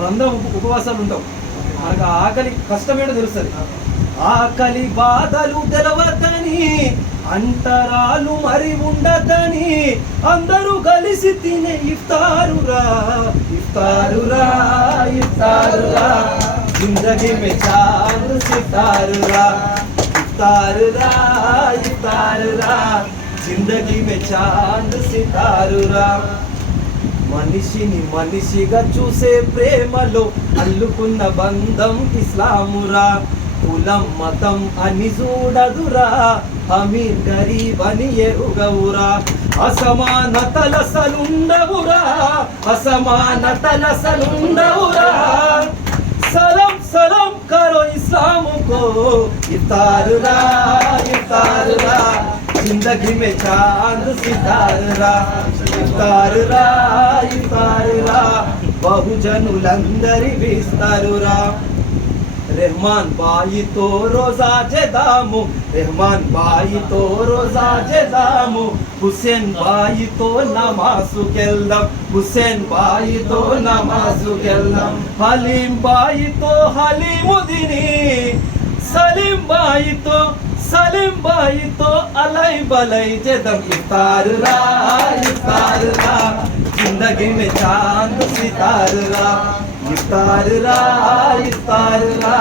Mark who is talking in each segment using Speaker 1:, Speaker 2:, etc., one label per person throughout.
Speaker 1: మనందరం ఉపవాసాలు ఉంటాం. మనకు ఆకలి కష్టమేటో తెలుస్తుంది. ఆకలి బాధలు తెలవదని అంటరాలు మరి ఉండదని అందరూ కలిసి తినే ఇఫ్తారురా ఇఫ్తారురా ఇఫ్తారురా. జిందగీ మే చాంద్ సితారురా ఇఫ్తారురా ఇఫ్తారురా. జిందగీ మే చాంద్ సితారురా మనిషిని మనిషిగా చూసే ప్రేమలో అల్లుకున్న బంధం ఇస్లామురా. కులం మతం అని చూడదురా. అమీర్ గరీబ్ అని ఎరుగవురా. అసమానతలసలుండవురా. అసమానతలసలుండవురా. సలం సలం కరో ఇస్లాముకో. ఇతారురా ఇతారురా ज़िंदगी में चाँद सितारा रा इतार रा बहुजन उलंदरी विस्तार रा रहमान बाई तो रोजा जे दामो, रहमान बाई तो रोजा जे दामो। हुसैन बाई तो नमाजु केल्लम, हुसैन बाई तो नमाजु केल्लम। हलीम बाई तो हलीमुद्दीनी, सलीम बाई तो सलीम बाई तो అలై బలై చేద్దాం ఇస్తారురా ఇస్తారురా. జిందగీ మే చాంద్ సితారురా. ఇస్తారురా ఇస్తారురా.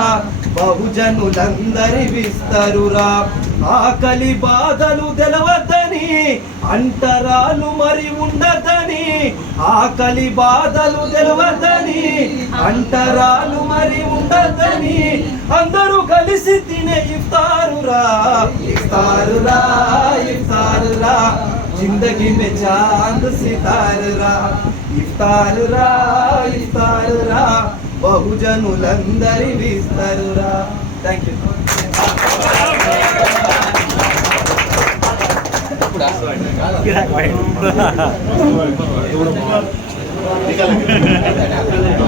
Speaker 1: బహుజనులందరి విస్తరురా. ఆకలి బాధలు తెలవద్దని అంటరాలు మరి ఉండదని ఆకలి బాధలు తెలవద్దని అంటరాలు మరి ఉండదని అందరూ కలిసి తినే ఇస్తారురా ఇఫ్తారురా ఇఫ్తారురా जिंदगी में चांद సితారురా ఇఫ్తారురా ఇఫ్తారురా బహుజనులందరి విస్తరురా థ్యాంక్ యూ
Speaker 2: ఎంత